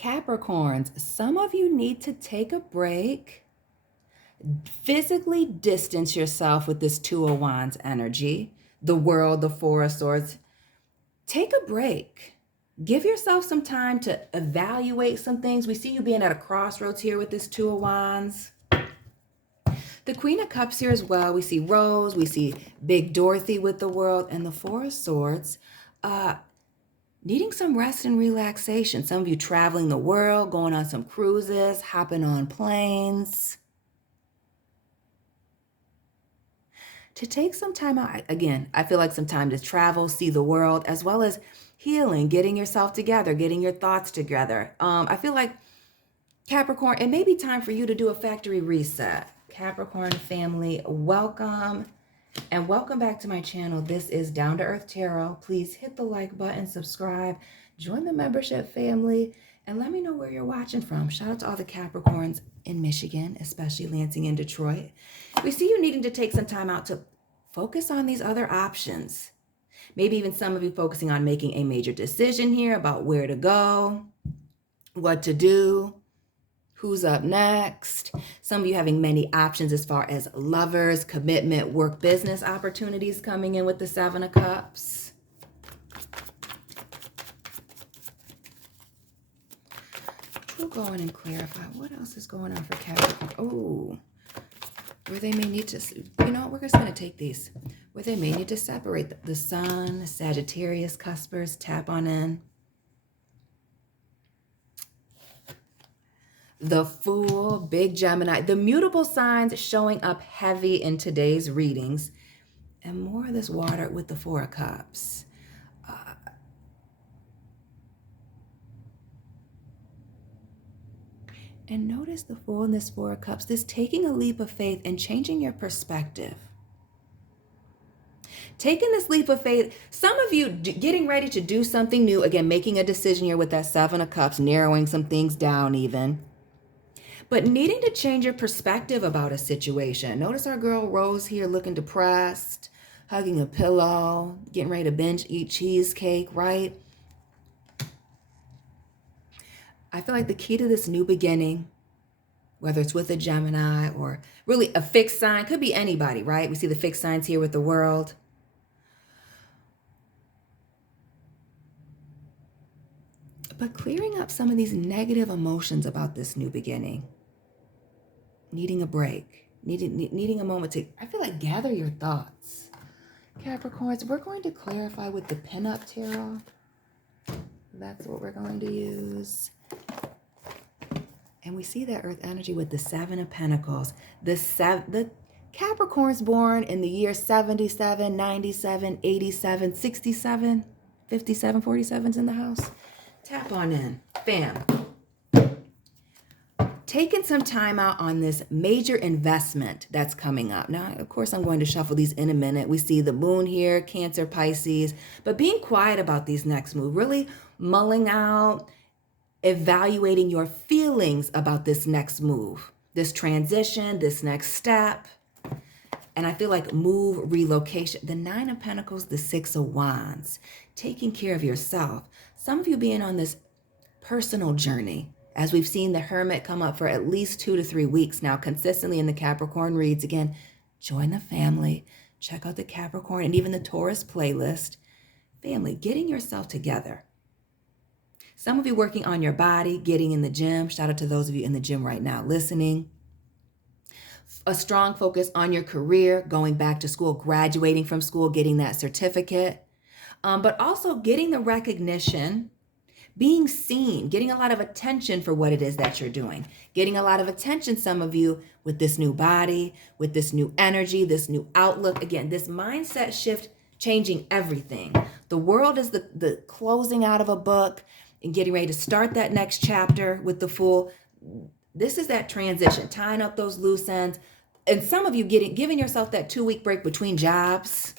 Capricorns, some of you need to take a break, physically distance yourself with this Two of Wands energy, the world, the Four of Swords. Take a break. Give yourself some time to evaluate some things. We see you being at a crossroads here with this Two of Wands. The Queen of Cups here as well. We see Rose, we see Big Dorothy with the world, and the Four of Swords. Needing some rest and relaxation. Some of you traveling the world, going on some cruises, hopping on planes. To take some time out, again, I feel like some time to travel, see the world, as well as healing, getting yourself together, getting your thoughts together. I feel like Capricorn, it may be time for you to do a factory reset. Capricorn family, welcome. And welcome back to my channel. This is Down to Earth Tarot. Please hit the like button, subscribe, join the membership family, and let me know where you're watching from. Shout out to all the Capricorns in Michigan, especially Lansing and Detroit. We see you needing to take some time out to focus on these other options. Maybe even some of you focusing on making a major decision here about where to go, what to do, who's up next. Some of you having many options as far as lovers, commitment, work, business opportunities coming in with the Seven of Cups. We'll go in and clarify what else is going on for Capricorn. Oh, where they may need to, you know, we're just going to take these. Where they may need to separate the Sun, Sagittarius, Cuspers, tap on in. The Fool, Big Gemini, the mutable signs showing up heavy in today's readings. And more of this water with the Four of Cups. And notice the Fool and this Four of Cups, this taking a leap of faith and changing your perspective. Taking this leap of faith, some of you getting ready to do something new, again, making a decision here with that Seven of Cups, narrowing some things down even. But needing to change your perspective about a situation. Notice our girl Rose here looking depressed, hugging a pillow, getting ready to binge eat cheesecake, right? I feel like the key to this new beginning, whether it's with a Gemini or really a fixed sign, could be anybody, right? We see the fixed signs here with the world. But clearing up some of these negative emotions about this new beginning. Needing a break, needing a moment to, I feel like, gather your thoughts. Capricorns, we're going to clarify with the Pinup Tarot. That's what we're going to use. And we see that Earth energy with the Seven of Pentacles. The Capricorns born in the year 77, 97, 87, 67, 57, 47's in the house. Tap on in, fam. Taking some time out on this major investment that's coming up. Now, of course, I'm going to shuffle these in a minute. We see the moon here, Cancer, Pisces, but being quiet about these next moves, really mulling out, evaluating your feelings about this next move, this transition, this next step. And I feel like move, relocation, the Nine of Pentacles, the Six of Wands, taking care of yourself. Some of you being on this personal journey. As we've seen the Hermit come up for at least 2 to 3 weeks now, consistently in the Capricorn reads. Again, join the family. Check out the Capricorn and even the Taurus playlist. Family, getting yourself together. Some of you working on your body, getting in the gym. Shout out to those of you in the gym right now listening. A strong focus on your career, going back to school, graduating from school, getting that certificate. But also getting the recognition, being seen, getting a lot of attention for what it is that you're doing. Getting a lot of attention, some of you, with this new body, with this new energy, this new outlook. Again, this mindset shift changing everything. The world is the closing out of a book and getting ready to start that next chapter with the Fool. This is that transition, tying up those loose ends. And some of you giving yourself that 2-week break between jobs.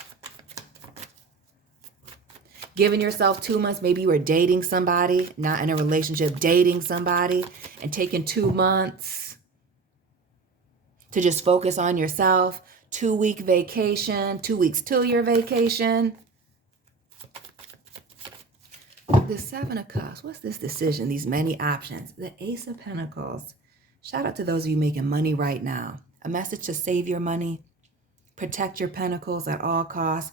Giving yourself 2 months, maybe you were dating somebody, not in a relationship, dating somebody, and taking 2 months to just focus on yourself. 2-week vacation, 2 weeks till your vacation. The Seven of Cups. What's this decision? These many options. The Ace of Pentacles. Shout out to those of you making money right now. A message to save your money, protect your pentacles at all costs.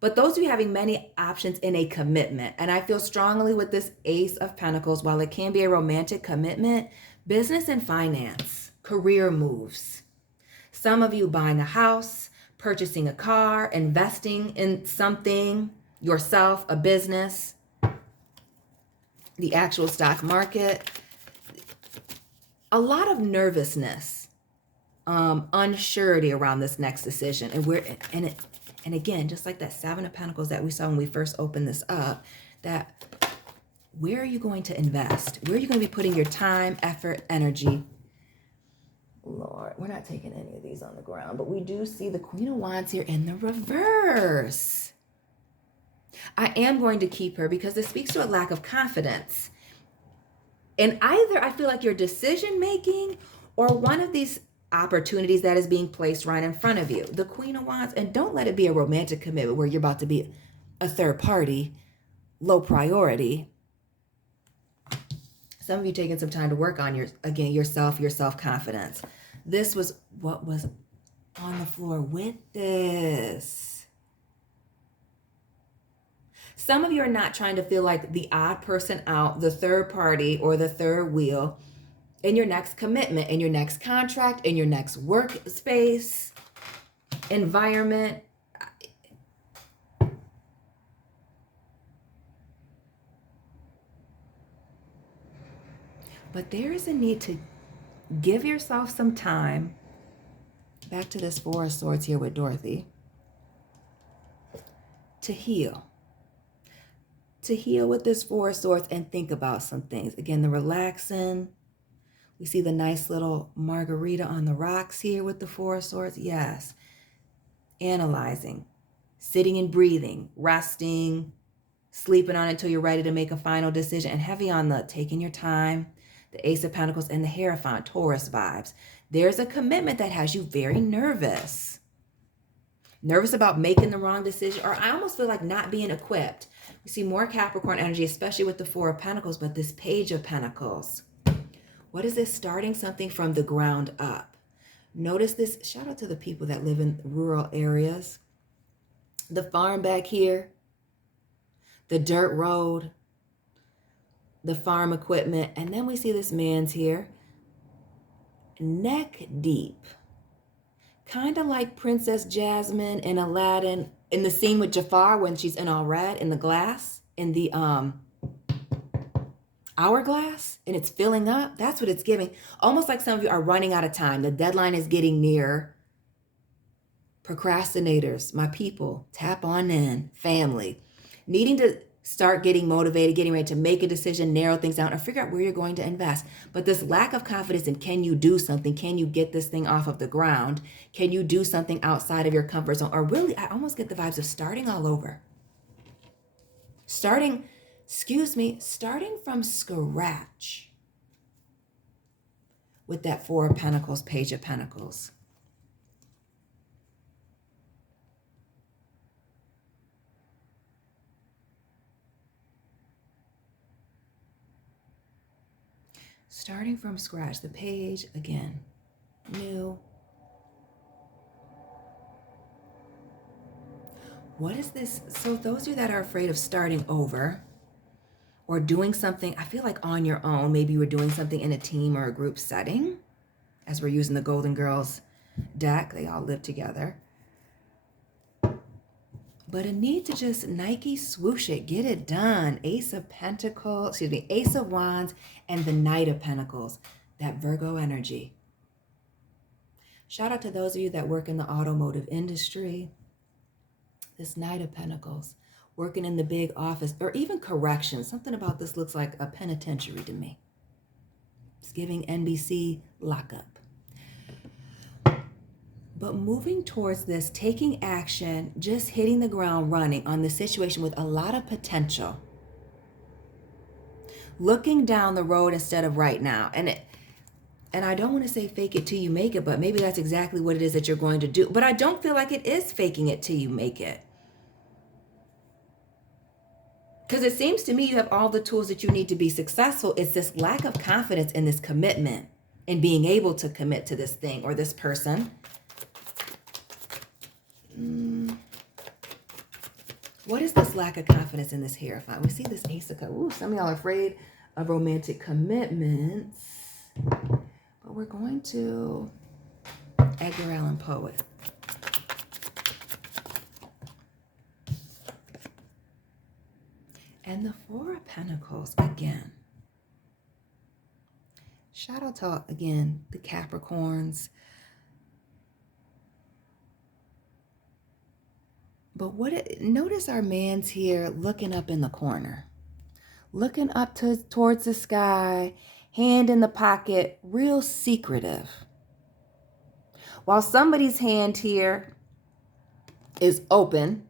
But those of you having many options in a commitment, and I feel strongly with this Ace of Pentacles, while it can be a romantic commitment, business and finance, career moves. Some of you buying a house, purchasing a car, investing in something, yourself, a business, the actual stock market. A lot of nervousness, unsurety around this next decision. And again, just like that Seven of Pentacles that we saw when we first opened this up, that where are you going to invest? Where are you going to be putting your time, effort, energy? Lord, we're not taking any of these on the ground, but we do see the Queen of Wands here in the reverse. I am going to keep her because this speaks to a lack of confidence. And either I feel like your decision making or one of these opportunities that is being placed right in front of you. The Queen of Wands, and don't let it be a romantic commitment where you're about to be a third party, low priority. Some of you taking some time to work on your self-confidence. This was what was on the floor with this. Some of you are not trying to feel like the odd person out, the third party or the third wheel in your next commitment, in your next contract, in your next workspace, environment. But there is a need to give yourself some time. Back to this Four of Swords here with Dorothy. To heal. To heal with this Four of Swords and think about some things. Again, the relaxing. We see the nice little margarita on the rocks here with the Four of Swords. Yes. Analyzing. Sitting and breathing. Resting. Sleeping on it until you're ready to make a final decision. And heavy on the taking your time. The Ace of Pentacles and the Hierophant, Taurus vibes. There's a commitment that has you very nervous. Nervous about making the wrong decision, or I almost feel like not being equipped. We see more Capricorn energy, especially with the Four of Pentacles, but this Page of Pentacles. What is this? Starting something from the ground up. Notice this. Shout out to the people that live in rural areas. The farm back here. The dirt road. The farm equipment. And then we see this man's here. Neck deep. Kind of like Princess Jasmine in Aladdin in the scene with Jafar when she's in all red in the glass, in the hourglass, and it's filling up. That's what it's giving. Almost like some of you are running out of time. The deadline is getting near. Procrastinators, my people, tap on in. Family. Needing to start getting motivated, getting ready to make a decision, narrow things down, or figure out where you're going to invest. But this lack of confidence in, can you do something? Can you get this thing off of the ground? Can you do something outside of your comfort zone? Or really, I almost get the vibes of starting all over. Starting from scratch with that Four of Pentacles, Page of Pentacles. Starting from scratch. The Page, again, new. What is this? So those of you that are afraid of starting over or doing something, I feel like on your own, maybe you were doing something in a team or a group setting, as we're using the Golden Girls deck, they all live together. But a need to just Nike swoosh it, get it done. Ace of Pentacles, Ace of Wands, and the Knight of Pentacles, that Virgo energy. Shout out to those of you that work in the automotive industry. This Knight of Pentacles, working in the big office, or even corrections. Something about this looks like a penitentiary to me. It's giving NBC lockup. But moving towards this, taking action, just hitting the ground running on the situation with a lot of potential. Looking down the road instead of right now. And I don't want to say fake it till you make it, but maybe that's exactly what it is that you're going to do. But I don't feel like it is faking it till you make it. Because it seems to me you have all the tools that you need to be successful. It's this lack of confidence in this commitment and being able to commit to this thing or this person. What is this lack of confidence in this Hierophant? We see this Ace of Cups. Ooh, some of y'all are afraid of romantic commitments. But we're going to Edgar Allan Poe. And the Four of Pentacles again. Shout out to, again, the Capricorns. But notice our man's here looking up in the corner. Looking up towards the sky, hand in the pocket, real secretive. While somebody's hand here is open,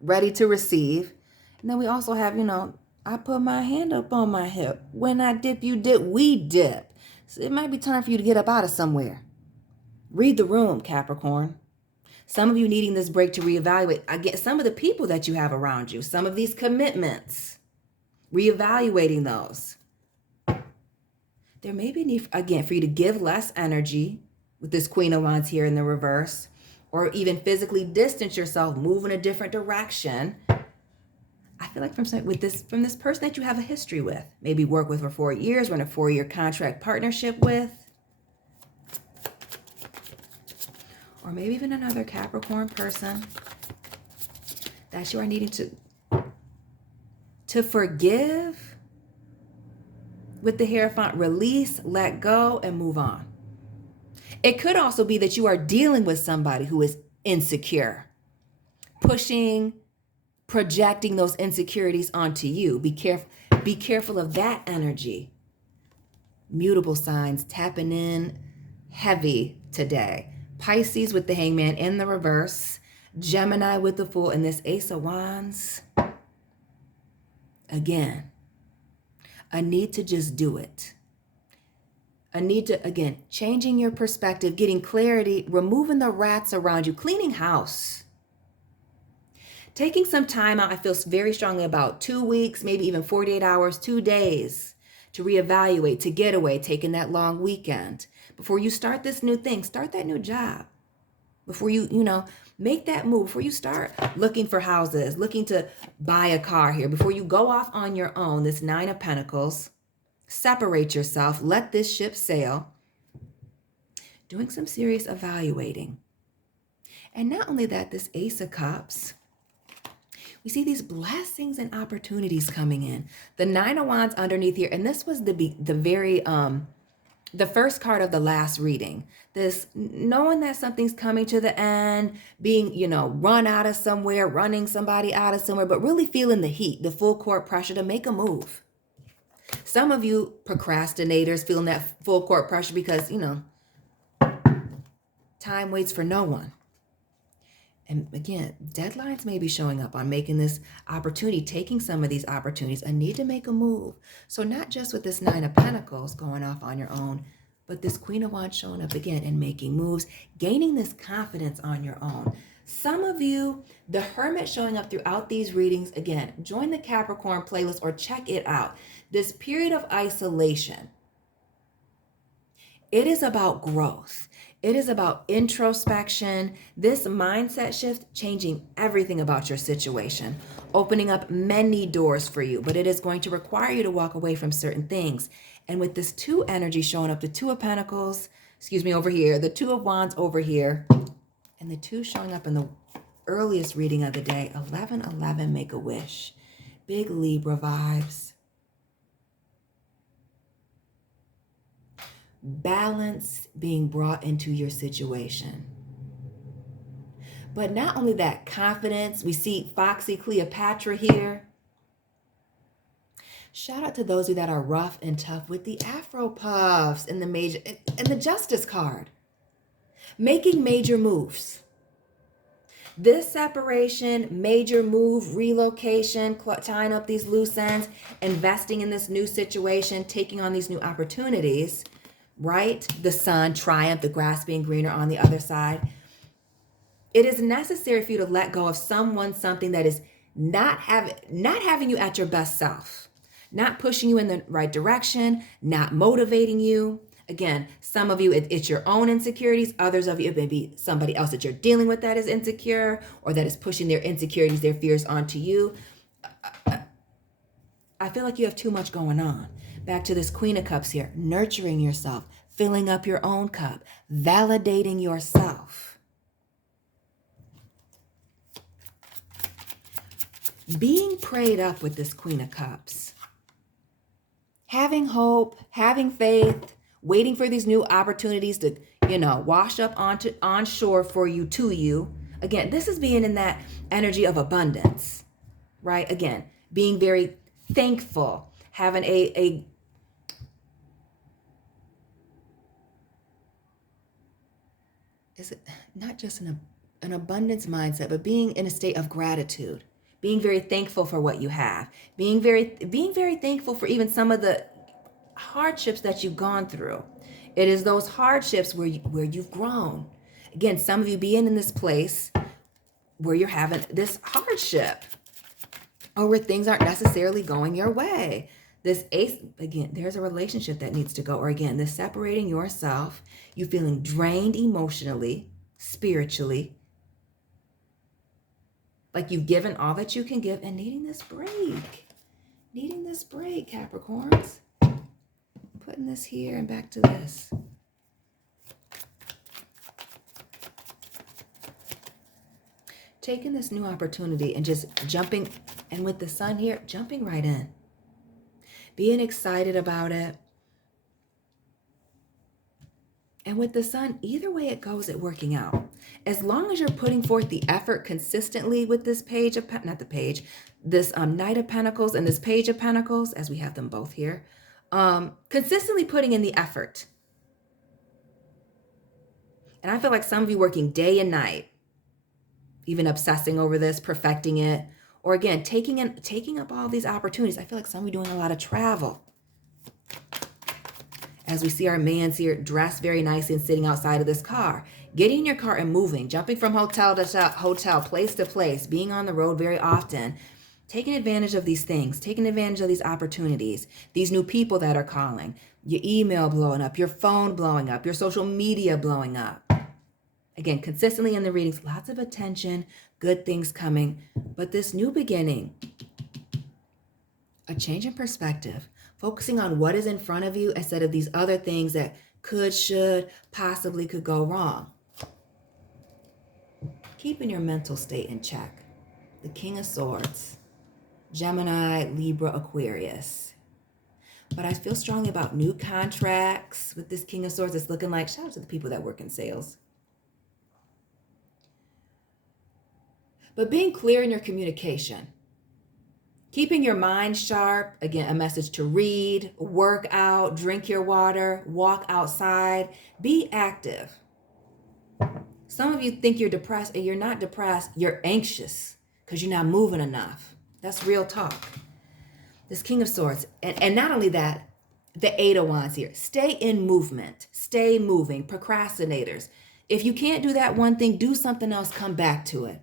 ready to receive. And then we also have, I put my hand up on my hip. When I dip, you dip, we dip. So it might be time for you to get up out of somewhere. Read the room, Capricorn. Some of you needing this break to reevaluate. Again, some of the people that you have around you, some of these commitments, reevaluating those. There may be need, again, for you to give less energy with this Queen of Wands here in the reverse, or even physically distance yourself, move in a different direction. I feel like from this person that you have a history with, maybe work with for 4 years, run a 4-year contract partnership with, or maybe even another Capricorn person that you are needing to forgive with the Hierophant, release, let go, and move on. It could also be that you are dealing with somebody who is insecure, projecting those insecurities onto you. Be careful of that energy. Mutable signs tapping in heavy today. Pisces with the Hangman in the reverse. Gemini with the Fool and this Ace of Wands. Again, a need to just do it. A need to, again, changing your perspective, getting clarity, removing the rats around you, cleaning house. Taking some time out, I feel very strongly about 2 weeks, maybe even 48 hours, 2 days to reevaluate, to get away, taking that long weekend. Before you start this new thing, start that new job. Before you make that move, before you start looking for houses, looking to buy a car here, before you go off on your own, this Nine of Pentacles, separate yourself, let this ship sail, doing some serious evaluating. And not only that, this Ace of Cups, we see these blessings and opportunities coming in. The Nine of Wands underneath here, and this was the first card of the last reading. This knowing that something's coming to the end, being, run out of somewhere, running somebody out of somewhere, but really feeling the heat, the full court pressure to make a move. Some of you procrastinators feeling that full court pressure because, time waits for no one. And again, deadlines may be showing up on making this opportunity, taking some of these opportunities, a need to make a move. So not just with this Nine of Pentacles going off on your own, but this Queen of Wands showing up again and making moves, gaining this confidence on your own. Some of you, the Hermit showing up throughout these readings, again, join the Capricorn playlist or check it out. This period of isolation, it is about growth. It is about introspection, this mindset shift, changing everything about your situation, opening up many doors for you, but it is going to require you to walk away from certain things. And with this 2 energy showing up, the 2 of Pentacles, over here, the 2 of Wands over here, and the 2 showing up in the earliest reading of the day, 11:11, make a wish. Big Libra vibes. Balance being brought into your situation. But not only that, confidence. We see Foxy Cleopatra here. Shout out to those of you that are rough and tough with the Afro puffs and the Justice card. Making major moves. This separation, major move, relocation, tying up these loose ends, investing in this new situation, taking on these new opportunities. Right? The Sun, triumph, the grass being greener on the other side. It is necessary for you to let go of someone, something that is not having you at your best self, not pushing you in the right direction, not motivating you. Again, some of you, it's your own insecurities. Others of you, it may be somebody else that you're dealing with that is insecure or that is pushing their insecurities, their fears onto you. I feel like you have too much going on. Back to this Queen of Cups here, nurturing yourself, filling up your own cup, validating yourself. Being prayed up with this Queen of Cups. Having hope, having faith, waiting for these new opportunities to, wash up on shore for you, to you. Again, this is being in that energy of abundance, right? Again, being very thankful, having is it not just an abundance mindset, but being in a state of gratitude, being very thankful for what you have, being very thankful for even some of the hardships that you've gone through. It is those hardships where you've grown. Again, some of you being in this place where you're having this hardship or where things aren't necessarily going your way. This ace, again, there's a relationship that needs to go. Or again, this separating yourself, you feeling drained emotionally, spiritually, like you've given all that you can give and needing this break. Needing this break, Capricorns. Putting this here and back to this. Taking this new opportunity and just jumping, and with the sun here, jumping right in. Being excited about it. And with the sun, either way it goes, it working out. As long as you're putting forth the effort consistently with this page of, this Knight of Pentacles and this Page of Pentacles, as we have them both here, consistently putting in the effort. And I feel like some of you working day and night, even obsessing over this, perfecting it, or again, taking up all these opportunities. I feel like some of you doing a lot of travel. As we see our mans here dressed very nicely and sitting outside of this car, getting in your car and moving, jumping from hotel to hotel, place to place, being on the road very often, taking advantage of these things, taking advantage of these opportunities, these new people that are calling, your email blowing up, your phone blowing up, your social media blowing up. Again, consistently in the readings, lots of attention, good things coming, but this new beginning, a change in perspective, focusing on what is in front of you instead of these other things that could, should, possibly could go wrong. Keeping your mental state in check. The King of Swords, Gemini, Libra, Aquarius. But I feel strongly about new contracts with this King of Swords. It's looking like, shout out to the people that work in sales. But being clear in your communication. Keeping your mind sharp, again, a message to read, work out, drink your water, walk outside, be active. Some of you think you're depressed and you're not depressed, you're anxious because you're not moving enough. That's real talk. This King of Swords, and not only that, the Eight of Wands here. Stay in movement, stay moving, procrastinators. If you can't do that one thing, do something else, come back to it.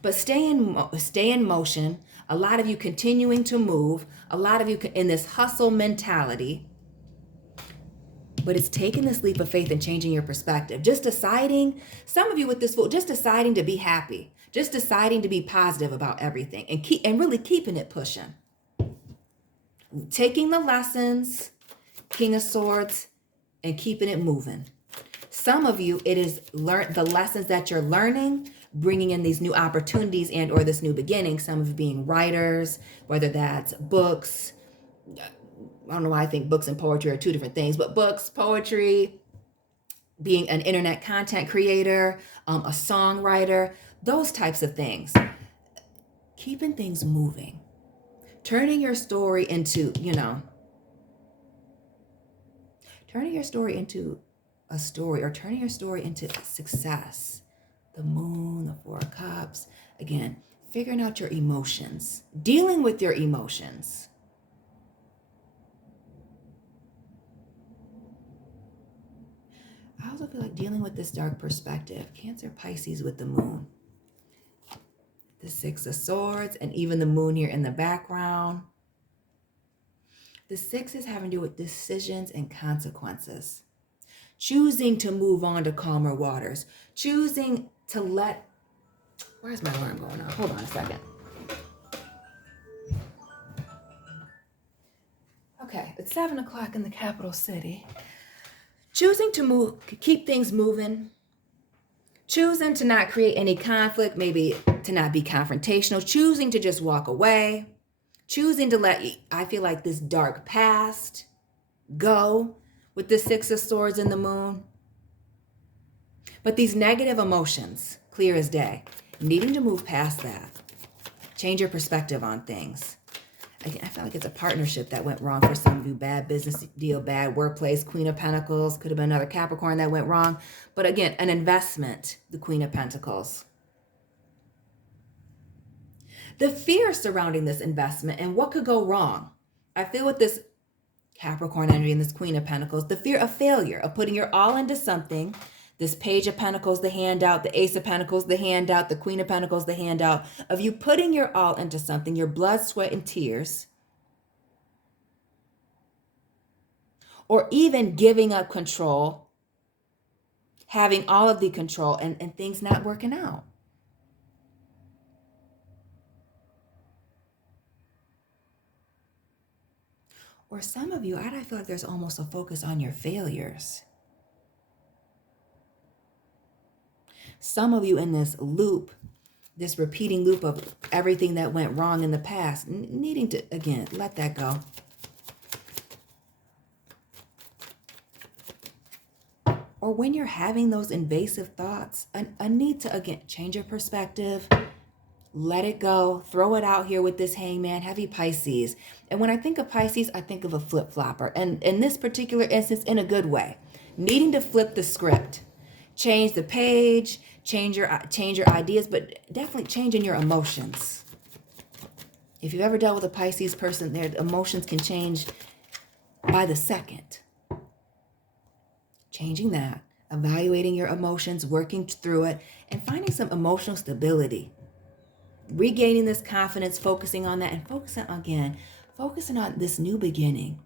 But stay in motion. A lot of you continuing to move. A lot of you in this hustle mentality. But it's taking this leap of faith and changing your perspective. Just deciding, some of you with this, just deciding to be happy. Just deciding to be positive about everything and really keeping it pushing. Taking the lessons, King of Swords, and keeping it moving. Some of you, it is the lessons that you're learning, bringing in these new opportunities and or this new beginning. Some of you being writers, whether that's books. I don't know why I think books and poetry are two different things, but books, poetry, being an internet content creator, a songwriter, those types of things. Keeping things moving. Turning your story into, turning your story into a story or turning your story into success. The Moon, the Four of Cups. Again, figuring out your emotions, dealing with your emotions. I also feel like dealing with this dark perspective. Cancer, Pisces with the Moon. the Six of Swords, and even the moon here in the background. The six is having to do with decisions and consequences. Choosing to move on to calmer waters. Choosing to let... Where's my alarm going on? Hold on a second. Okay, it's 7 o'clock in the capital city. Choosing to keep things moving. Choosing to not create any conflict, maybe to not be confrontational. Choosing to just walk away. Choosing to let, I feel like, this dark past go with the Six of Swords and the moon. But these negative emotions, clear as day, needing to move past that. Change your perspective on things. I feel like it's a partnership that went wrong for some of you. Bad business deal, bad workplace, Queen of Pentacles. Could have been another Capricorn that went wrong. But again, an investment, the Queen of Pentacles. The fear surrounding this investment and what could go wrong. I feel with this Capricorn energy and this Queen of Pentacles, the fear of failure, of putting your all into something. This Page of Pentacles, the handout, the Ace of Pentacles, the handout, the Queen of Pentacles, the handout, of you putting your all into something, your blood, sweat, and tears. Or even giving up control, having all of the control and things not working out. Or some of you, I feel like there's almost a focus on your failures. Some of you in this loop, this repeating loop of everything that went wrong in the past, needing to, again, let that go. Or when you're having those invasive thoughts, a need to, again, change your perspective, let it go, throw it out here with this Hangman, heavy Pisces. And when I think of Pisces, I think of a flip-flopper. And in this particular instance, in a good way, needing to flip the script, change the page, change your ideas, but definitely changing your emotions. If you've ever dealt with a Pisces person, their emotions can change by the second. Changing that, evaluating your emotions, working through it, and finding some emotional stability. Regaining this confidence, focusing on that, and focusing on this new beginning.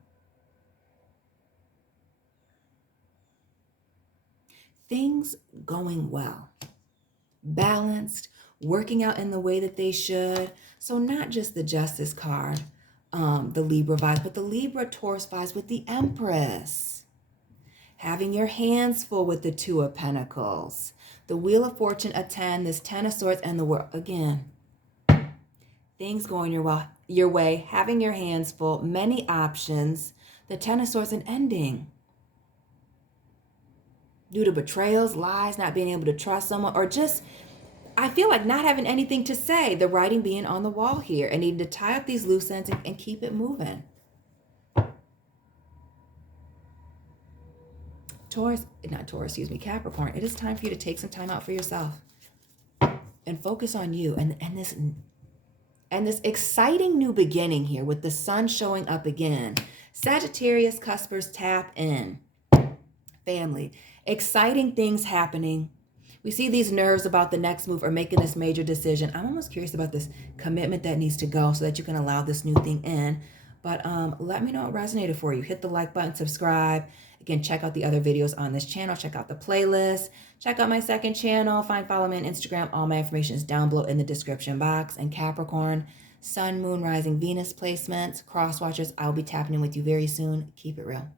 Things going well, balanced, working out in the way that they should. So not just the Justice card, the Libra vibes, but the Libra Taurus vibes with the Empress. Having your hands full with the Two of Pentacles, the Wheel of Fortune, a 10, this 10 of Swords, and the World. Again, things going your way, having your hands full, many options, the 10 of Swords, and ending. Due to betrayals, lies, not being able to trust someone, or just, I feel like not having anything to say, the writing being on the wall here, and needing to tie up these loose ends and keep it moving. Capricorn, it is time for you to take some time out for yourself and focus on you and this exciting new beginning here with the sun showing up again. Sagittarius, Cuspers, tap in. Family, exciting things happening. We see these nerves about the next move or making this major decision. I'm almost curious about this commitment that needs to go so that you can allow this new thing in. But let me know what resonated for you. Hit the like button, subscribe. Again, check out the other videos on this channel. Check out the playlist. Check out my second channel. Follow me on Instagram. All my information is down below in the description box. And Capricorn, Sun, Moon, Rising, Venus placements, cross watchers. I'll be tapping in with you very soon. Keep it real.